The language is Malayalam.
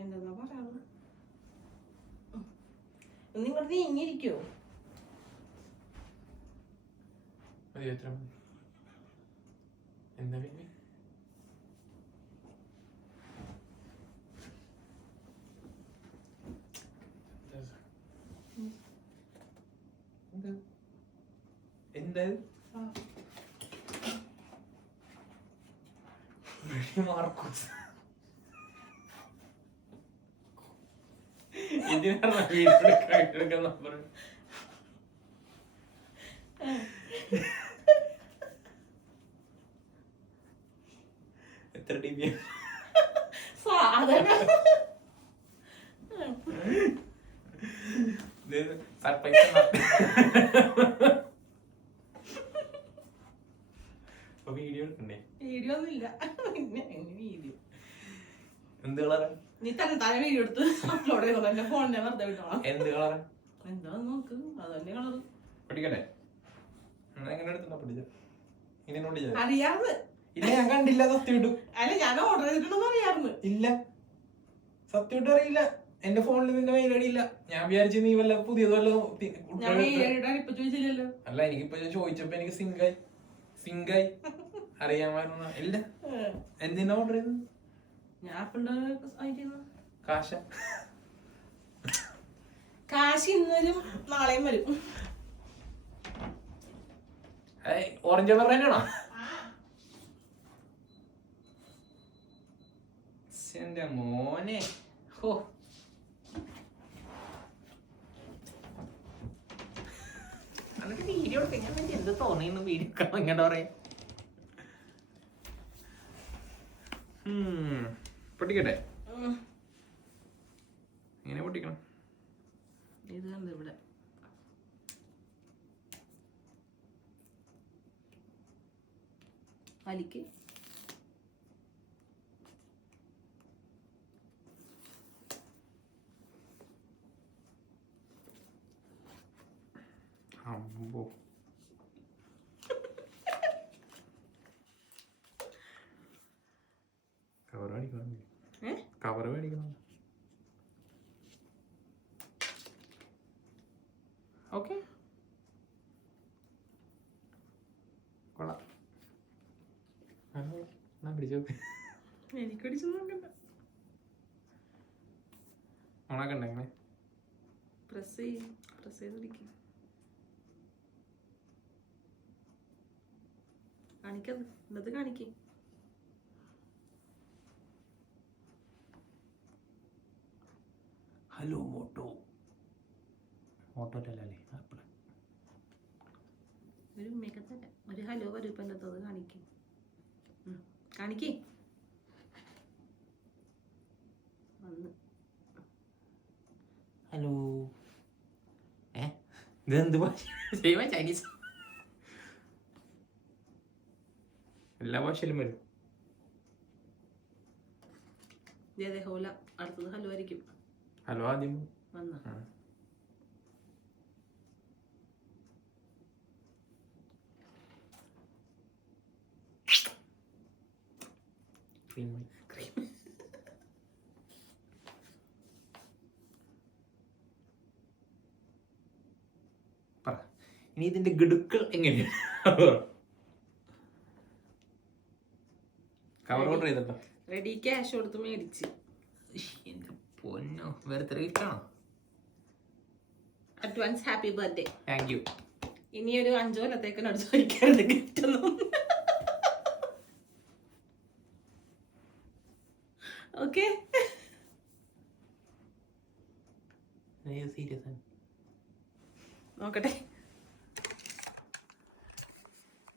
എന്താ പറയാ, നിങ്ങൾ നീങ്ങിയിരിക്കോ? എന്താ എന്താ മാർക്കോസ് ഇതിനാണ് വീഡിയോ നമ്പർ. എത്ര ടിബി സർപ്രൈസ് വീഡിയോ എടുക്കണ്ടേ? വീഡിയോ ഒന്നും ഇല്ല. വീഡിയോ എന്ത് കളറാ? നീ തന്നെ താഴെ വീഡിയോ എടുത്ത് അപ്ലോഡ് ചെയ്തോ. എന്റെ ഫോണിനെ വെറുതെ വിട്ടോളാം. എന്ത് കളറാ? എന്താ നോക്ക്, അതന്നെ കളറ്. പഠിക്കട്ടെ? എങ്ങനെ എടുത്താ പഠിച്ച? ഇനി നോട്ടില്ല. അറിയാന്ന്. ഇല്ല, ഞാൻ കണ്ടില്ല. സത്യം ഇട്ടു. അല്ല, ഞാൻ ഓർഡർ ചെയ്തിട്ടുണ്ടെന്ന് അറിയാറുണ്ട്. ഇല്ല, സത്യം ഇട്ടും അറിയില്ല. എന്റെ ഫോണിൽ നിന്റെ മെയിൽ ഐഡി ഇല്ല. ഞാൻ വിചാരിച്ചു നീ വല്ല പുതിയത് വല്ലതും. അല്ല, എനിക്കിപ്പോ ചോദിച്ചപ്പോ എനിക്ക് സിങ്കായി അറിയാമായിരുന്നു. ഇല്ല, എന്തിനാ ഓർഡർ ചെയ്തത്? കാശ് ഇന്ന് വരും, നാളെയും വരും. ഓറഞ്ച് കളർ തന്നെയാണോ? എന്റെ മോനെ, ഹോ, വീഡിയോ എടുക്കാൻ വേണ്ടി എന്ത് തോന്നിയെന്ന് വീഡിയോ ഇങ്ങോട്ട് പറയാം. പൊട്ടിക്കട്ടെ? എങ്ങനെ പൊട്ടിക്കണം? ഇത് കണ്ട് ഇവിടെ വലിക്ക്. അമ്പോ, കവർ മേടിക്കണം. കവർ മേടിക്കണം. ഓക്കെ, കൊള്ളാം. പിടിച്ചോ. എനിക്ക് പിടിച്ചു നോക്കണ്ട. ഓണാക്കണ്ട? എങ്ങനെ പ്രസ് ചെയ്ത് പിടിക്കും. കാണിക്കത്, എന്നത് കാണിക്കേ. ഹലോ മോട്ടോ അല്ലേ? ഒരു മികത്തല്ല, ഒരു ഹലോ വരും. ഇപ്പം എന്നത് കാണിക്കും. കാണിക്കേ. വന്ന് ഹലോ. ഇതെന്ത് ചൈനീസ്? എല്ലാ ഭാഷയിലും വരും. അടുത്തത് ഹലോ ആയിരിക്കും. ഹലോ ആദ്യം വന്ന ഇനി ഇതിന്റെ ഗഡുക്കൾ എങ്ങനെയാണ്? കവർ ഓർഡർ ചെയ്തോ? റെഡി, ക്യാഷ് കൊടുത്ത് മേടിച്ച്. എന്റെ പൊന്നോ, വേറെ ഗിഫ്റ്റാണോ? Advance happy birthday. Thank you. ഇനി ഒരു 5 കൊല്ലത്തേക്ക് ചോദിക്കരുത് ഗിഫ്റ്റ് ഒന്നും. ഓക്കെ, സീരിയസ് നോക്കട്ടെ.